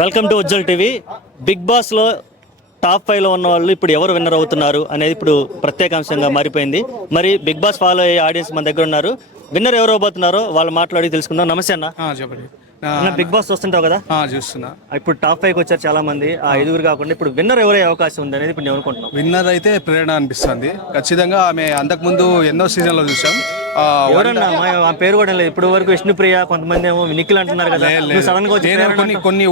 Welcome to Ujjal TV. Big బాస్లో top 5లో ఉన్న వాళ్ళు ఇప్పుడు ఎవరు విన్నర్ అవుతున్నారు అనేది ఇప్పుడు ప్రత్యేకాంశంగా మారిపోయింది. మరి బిగ్ బాస్ ఫాలో అయ్యే ఆడియన్స్ మన దగ్గర ఉన్నారు. విన్నర్ ఎవరు అవబోతున్నారో వాళ్ళు మాట్లాడి తెలుసుకుందాం. నమస్తే అన్న. చెప్పండి. బిగ్ బాస్ చూస్తుంటావు కదా, చూస్తున్నా. ఇప్పుడు టాప్ 5కి వచ్చారు చాలా మంది. ఆ ఐదుగురు కాకుండా ఇప్పుడు విన్నర్ ఎవరే అవకాశం ఉంది అనేది ఇప్పుడు నేను అనుకుంటున్నాను. విన్నర్ అయితే ప్రేరణ అనిపిస్తుంది ఖచ్చితంగా. ఆమె అంతకుముందు ఎన్నో సీజన్లో చూసాం. ఎవరన్నా ఆ పేరు కూడా లేదు ఇప్పుడు వరకు. విష్ణుప్రియ, కొంతమంది ఏమో నిఖిల్ అంటున్నారు కదా. సడన్ గా కొన్ని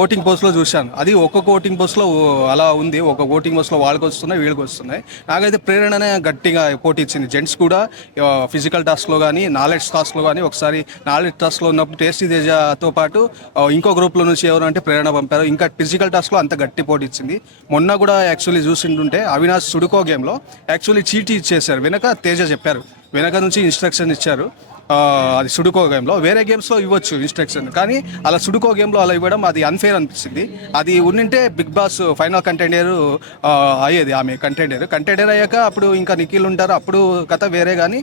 ఓటింగ్ పోస్ట్ లో చూశాను. అది ఒక్కొక్క ఓటింగ్ పోస్ట్ లో అలా ఉంది. ఒక ఓటింగ్ పోస్ట్ లో వాళ్ళకి వస్తున్నాయి, వీళ్ళకి వస్తున్నాయి. నాకైతే ప్రేరణనే గట్టిగా పోటీ ఇచ్చింది. జెంట్స్ కూడా ఫిజికల్ టాస్క్ లో కానీ, నాలెడ్జ్ టాస్క్ లో కానీ, ఒకసారి నాలెడ్జ్ టాస్క్ లో ఉన్నప్పుడు టేస్టీ తేజతో పాటు ఇంకో గ్రూప్ లో నుంచి ఎవరు అంటే ప్రేరణ పంపారు. ఇంకా ఫిజికల్ టాస్క్ లో అంత గట్టి పోటీ ఇచ్చింది. మొన్న కూడా యాక్చువల్లీ చూసింటుంటే అవినాష్ సుడుకో గేమ్ లో యాక్చువల్లీ చీటీ ఇచ్చేసారు. వెనక తేజ చెప్పారు, వెనక నుంచి ఇన్స్ట్రక్షన్ ఇచ్చారు. అది సుడుకో గేమ్లో. వేరే గేమ్స్లో ఇవ్వచ్చు ఇన్స్ట్రక్షన్, కానీ అలా సుడుకో గేమ్లో అలా ఇవ్వడం అది అన్ఫేర్ అనిపించింది. అది ఉండింటే బిగ్ బాస్ ఫైనల్ కంటెండర్ అయ్యేది. ఆమె కంటెండర్ అయ్యాక అప్పుడు ఇంకా నిఖిల్ ఉంటారు, అప్పుడు కథ వేరే. కానీ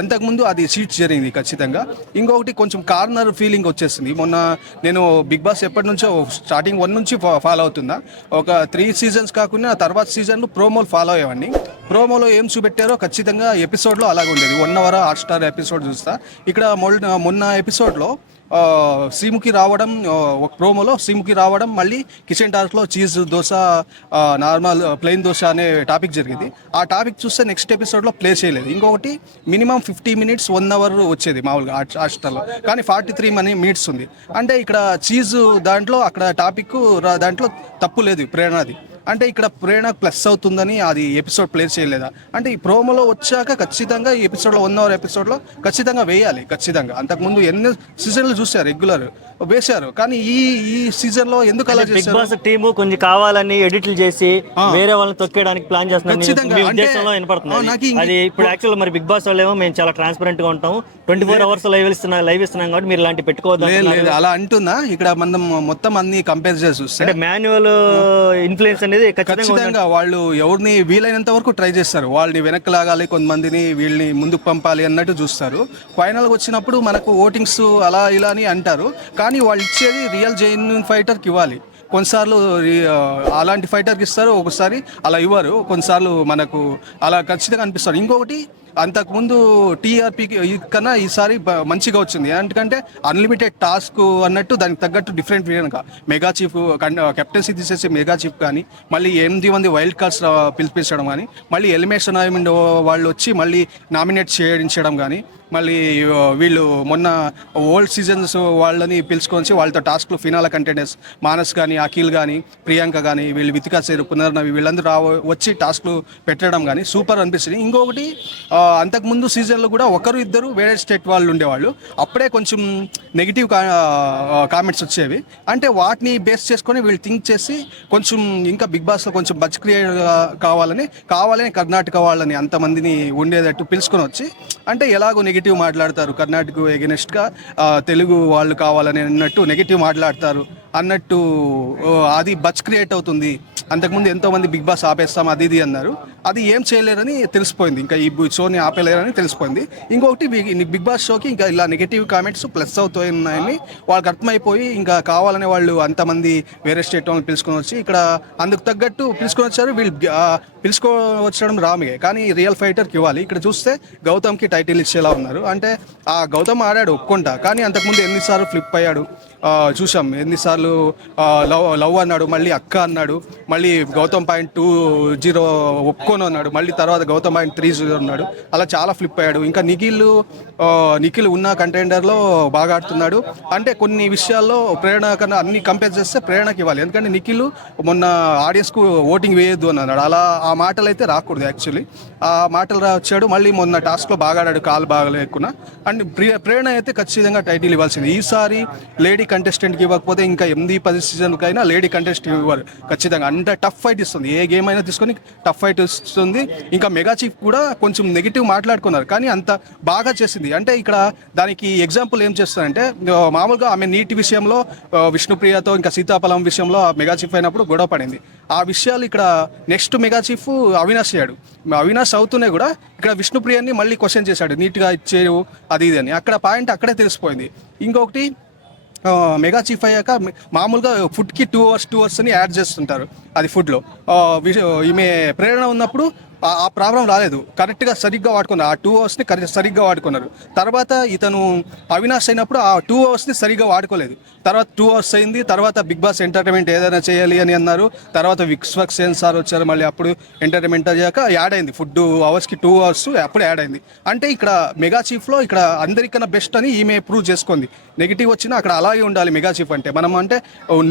అంతకుముందు అది సీట్స్ జరిగింది ఖచ్చితంగా. ఇంకొకటి కొంచెం కార్నర్ ఫీలింగ్ వచ్చేసింది. మొన్న నేను బిగ్ బాస్ ఎప్పటి నుంచో స్టార్టింగ్ 1 నుంచి ఫాలో అవుతున్నా. ఒక 3 సీజన్స్ కాకుండా తర్వాత సీజన్లు ప్రోమోలు ఫాలో అయ్యేవాడిని. ప్రోమోలో ఏం చూపెట్టారో ఖచ్చితంగా ఎపిసోడ్లో అలాగే ఉండేది. 1 అవర్ హాట్‌స్టార్ ఎపిసోడ్ చూస్తా. ఇక్కడ మొన్న ఎపిసోడ్లో శ్రీముఖి రావడం, ఒక ప్రోమోలో శ్రీముఖి రావడం, మళ్ళీ కిచెన్ టాస్క్లో cheese dosa, normal plain dosa అనే టాపిక్ జరిగింది. ఆ టాపిక్ చూస్తే నెక్స్ట్ ఎపిసోడ్లో ప్లే చేయలేదు. ఇంకొకటి మినిమం 50 మినిట్స్ 1 అవర్ వచ్చేది మామూలుగా హాట్‌స్టార్లో, కానీ 43 మినిట్స్ ఉంది. అంటే ఇక్కడ చీజ్ దాంట్లో అక్కడ టాపిక్ దాంట్లో తప్పు లేదు ప్రేరణది. అంటే ఇక్కడ ప్రేరణ ప్లస్ అవుతుందని అది ఎపిసోడ్ ప్లే చేయలేదా అంటే ఈ ప్రోమోలో వచ్చాక ఖచ్చితంగా ఈ ఎపిసోడ్లో 1 అవర్ ఎపిసోడ్లో ఖచ్చితంగా వేయాలి. ఖచ్చితంగా అంతకుముందు ఎన్ని సీజన్లు చూసారు, రెగ్యులర్ వేశారు, కానీ ఈ సీజన్లో ఎందుకు అలా బిగ్ బాస్ టీమ్ కొంచెం కావాలని ఎడిట్లు చేసి వేరే వాళ్ళని తొక్కేయడానికి ప్లాన్ చేస్తున్నారు. అది ఇప్పుడు యాక్చువల్ మరి బిగ్ బాస్ వాళ్ళు ఏమో మేము చాలా ట్రాన్స్పరెంట్ గా ఉంటాం, 24 అవర్స్ లైవ్ ఇస్తున్నాం కాబట్టి మీరు ఇలాంటి పెట్టుకోవద్దు అలా అంటున్నా. ఇక్కడ మనం మొత్తం అన్ని కంపేర్ చేసి చూస్తే అంటే మాన్యువల్ ఇన్ఫ్లుయెన్స్ అనేది ఖచ్చితంగా వాళ్ళు ఎవరిని వీలైనంత వరకు ట్రై చేస్తారు. వాళ్ళని వెనక్కి లాగాలి, కొంతమందిని వీళ్ళని ముందుకు పంపాలి అన్నట్టు చూస్తారు. ఫైనల్గా వచ్చినప్పుడు మనకు ఓటింగ్స్ అలా ఇలా అని అంటారు, కానీ వాళ్ళు ఇచ్చేది రియల్ జెన్యూన్ ఫైటర్కి ఇవ్వాలి. కొన్నిసార్లు అలాంటి ఫైటర్కి ఇస్తారు, ఒకసారి అలా ఇవ్వరు. కొన్నిసార్లు మనకు అలా ఖచ్చితంగా అనిపిస్తారు. ఇంకొకటి అంతకుముందు టీఆర్పీ కన్నా ఈసారి మంచిగా వచ్చింది. ఎందుకంటే అన్లిమిటెడ్ టాస్క్ అన్నట్టు దానికి తగ్గట్టు డిఫరెంట్ విధంగా మెగా చీఫ్ కెప్టెన్సీ తీసేసి మెగా చీఫ్ కానీ, మళ్ళీ 8 మంది వైల్డ్ కార్డ్స్ పిలిపించడం కానీ, మళ్ళీ ఎలిమినేషన్ వాళ్ళు వచ్చి మళ్ళీ నామినేట్ చేయించడం కానీ, మళ్ళీ వీళ్ళు మొన్న ఓల్డ్ సీజన్స్ వాళ్ళని పిలుచుకొని వాళ్ళతో టాస్క్లు ఫినాల కంటెండర్స్ మానస్ కానీ, అఖిల్ కానీ, ప్రియాంక కానీ, వీళ్ళు వితికా సేరు, పునర్నవి వీళ్ళందరూ వచ్చి టాస్క్లు పెట్టడం కానీ సూపర్ అనిపిస్తుంది. ఇంకొకటి అంతకుముందు సీజన్లో కూడా ఒకరు ఇద్దరు వేరే స్టేట్ వాళ్ళు ఉండేవాళ్ళు. అప్పుడే కొంచెం నెగిటివ్ కామెంట్స్ వచ్చేవి. అంటే వాటిని బేస్ చేసుకొని వీళ్ళు థింక్ చేసి కొంచెం ఇంకా బిగ్ బాస్లో కొంచెం బజ్ క్రియేట్ కావాలని కర్ణాటక వాళ్ళని అంతమందిని ఉండేటట్టు పిలుచుకొని వచ్చి, అంటే ఎలాగో నెగిటివ్ మాట్లాడతారు కర్ణాటక ఎగెనెస్ట్గా, తెలుగు వాళ్ళు కావాలని అన్నట్టు నెగిటివ్ మాట్లాడతారు అన్నట్టు అది బజ్ క్రియేట్ అవుతుంది. అంతకుముందు ఎంతోమంది బిగ్ బాస్ ఆపేస్తాం అది ఇది అన్నారు, అది ఏం చేయలేరని తెలిసిపోయింది. ఇంకా ఈ షోని ఆపేలేరని తెలిసిపోయింది. ఇంకొకటి బిగ్ బాస్ షోకి ఇంకా ఇలా నెగిటివ్ కామెంట్స్ ప్లస్ అవుతున్నాయని వాళ్ళకి అర్థమైపోయి ఇంకా కావాలనే వాళ్ళు అంతమంది వేరే స్టేట్ వాళ్ళని పిలుచుకొని వచ్చి ఇక్కడ అందుకు తగ్గట్టు పిలుచుకొని వచ్చారు. వీళ్ళు పిలుచుకోవచ్చడం రామే, కానీ రియల్ ఫైటర్కి ఇవ్వాలి. ఇక్కడ చూస్తే గౌతమ్కి టైటిల్ ఇచ్చేలా ఉన్నారు. అంటే ఆ గౌతమ్ ఆడాడు ఒప్పుకుంటా, కానీ అంతకుముందు ఎన్నిసార్లు ఫ్లిప్ అయ్యాడు చూసాం. ఎన్నిసార్లు లవ్ అన్నాడు, మళ్ళీ అక్క అన్నాడు, మళ్ళీ గౌతమ్ .20 ఒప్పుకొని అన్నాడు, మళ్ళీ తర్వాత గౌతమ్ .30 అన్నాడు. అలా చాలా ఫ్లిప్ అయ్యాడు. ఇంకా నిఖిల్ ఉన్న కంటెండర్లో బాగా ఆడుతున్నాడు. అంటే కొన్ని విషయాల్లో ప్రేరణ కన్నా అన్ని కంపేర్ చేస్తే ప్రేరణకి ఇవ్వాలి. ఎందుకంటే నిఖిల్ మొన్న ఆడియన్స్కు ఓటింగ్ వేయొద్దు అని అన్నాడు. అలా ఆ మాటలు అయితే రాకూడదు. యాక్చువల్లీ ఆ మాటలు వచ్చాడు. మళ్ళీ మొన్న టాస్క్లో బాగా ఆడాడు, కాలు బాగా లేకున్నా. అండ్ ప్రేరణ అయితే ఖచ్చితంగా టైటిల్ ఇవ్వాల్సింది. ఈసారి లేడీ కంటెస్టెంట్కి ఇవ్వకపోతే ఇంకా 8-10 సీజన్కైనా లేడీ కంటెస్టెంట్ ఇవ్వరు ఖచ్చితంగా. అంటే టఫ్ ఫైట్ ఇస్తుంది, ఏ గేమ్ అయినా తీసుకొని టఫ్ ఫైట్ ఇస్తుంది. ఇంకా మెగా చీఫ్ కూడా కొంచెం నెగిటివ్ మాట్లాడుకున్నారు, కానీ అంత బాగా చేసింది. అంటే ఇక్కడ దానికి ఎగ్జాంపుల్ ఏం చేస్తారంటే, మామూలుగా ఆమె నీటి విషయంలో విష్ణుప్రియతో ఇంకా సీతాఫలం విషయంలో మెగా చీఫ్ అయినప్పుడు గొడవ పడింది. ఆ విషయాలు ఇక్కడ నెక్స్ట్ మెగా చీఫ్ అవినాష్ అయ్యాడు. అవినాష్ అవుతూనే కూడా ఇక్కడ విష్ణుప్రియని మళ్ళీ క్వశ్చన్ చేశాడు, నీట్గా ఇచ్చేవు అది ఇది అని. అక్కడ పాయింట్ అక్కడే తెలిసిపోయింది. ఇంకొకటి మెగా చీఫ్ అయ్యాక మామూలుగా ఫుడ్కి 2 అవర్స్ అని యాడ్ చేస్తుంటారు అది ఫుడ్లో. ఈమె ప్రేరణ ఉన్నప్పుడు ఆ ప్రాబ్లం రాలేదు, కరెక్ట్గా సరిగ్గా వాడుకున్నారు. ఆ 2 అవర్స్ని సరిగ్గా వాడుకున్నారు. తర్వాత ఇతను అవినాష్ అయినప్పుడు ఆ 2 అవర్స్ని సరిగ్గా వాడుకోలేదు. తర్వాత 2 అవర్స్ అయింది. తర్వాత బిగ్ బాస్ ఎంటర్టైన్మెంట్ ఏదైనా చేయాలి అని అన్నారు. తర్వాత విశ్వక్సేన్ సార్ వచ్చారు, మళ్ళీ అప్పుడు ఎంటర్టైన్మెంట్ అయ్యాక యాడ్ అయింది ఫుడ్ అవర్స్కి 2 అవర్స్ అప్పుడు యాడ్ అయింది. అంటే ఇక్కడ మెగా చీఫ్లో ఇక్కడ అందరికన్నా బెస్ట్ అని ఈమె ప్రూవ్ చేసుకుంది. నెగిటివ్ వచ్చినా అక్కడ అలాగే ఉండాలి మెగా చీఫ్ అంటే. మనం అంటే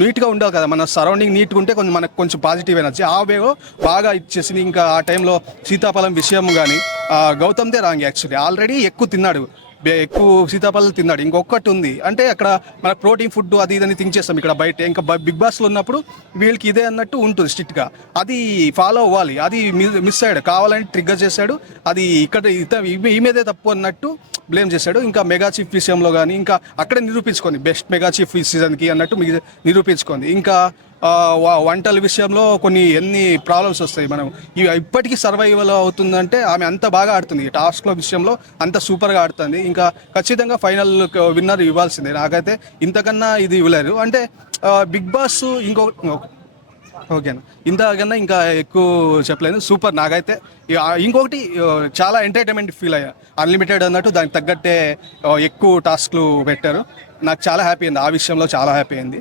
నీట్గా ఉండాలి కదా, మన సరౌండింగ్ నీట్గా ఉంటే మనకు కొంచెం పాజిటివ్ ఎనర్జీ ఆ వేలో బాగా ఇచ్చేసింది. ఇంకా ఆ టైంలో సీతాఫలం విషయం కానీ గౌతమ్దే రాంగ్ యాక్చువల్లీ. ఆల్రెడీ ఎక్కువ తిన్నాడు, ఎక్కువ సీతాఫలం తిన్నాడు. ఇంకొకటి ఉంది అంటే అక్కడ మన ప్రోటీన్ ఫుడ్ అది ఇదని థింక్ చేస్తాం ఇక్కడ బయట. ఇంకా బిగ్ బాస్లో ఉన్నప్పుడు వీళ్ళకి ఇదే అన్నట్టు ఉంటుంది స్ట్రిక్ట్గా, అది ఫాలో అవ్వాలి. అది మిస్ అయ్యాడు, కావాలని ట్రిగ్గర్ చేశాడు. అది ఇక్కడ ఈమెదే తప్పు అన్నట్టు బ్లేమ్ చేశాడు. ఇంకా మెగా చీఫ్ విషయంలో కానీ ఇంకా అక్కడే నిరూపించుకుంది బెస్ట్ మెగా చీఫ్ ఈ సీజన్కి అన్నట్టు నిరూపించుకుంది. ఇంకా వంటల విషయంలో ఎన్ని ప్రాబ్లమ్స్ వస్తాయి, మనం ఇప్పటికీ సర్వైవల్ అవుతుందంటే ఆమె అంత బాగా ఆడుతుంది. టాస్క్ల విషయంలో అంత సూపర్గా ఆడుతుంది. ఇంకా ఖచ్చితంగా ఫైనల్ విన్నర్ ఇవ్వాల్సిందే. నాకైతే ఇంతకన్నా ఇది ఇవ్వలేరు. అంటే బిగ్ బాస్ ఓకేనా, ఇంతకన్నా ఇంకా ఎక్కువ చెప్పలేను. సూపర్ నాకైతే. ఇంకొకటి చాలా ఎంటర్టైన్మెంట్ ఫీల్ అయ్యా. అన్లిమిటెడ్ అన్నట్టు దానికి తగ్గట్టే ఎక్కువ టాస్క్లు పెట్టారు. నాకు చాలా హ్యాపీ అయింది, ఆ విషయంలో చాలా హ్యాపీ అయింది.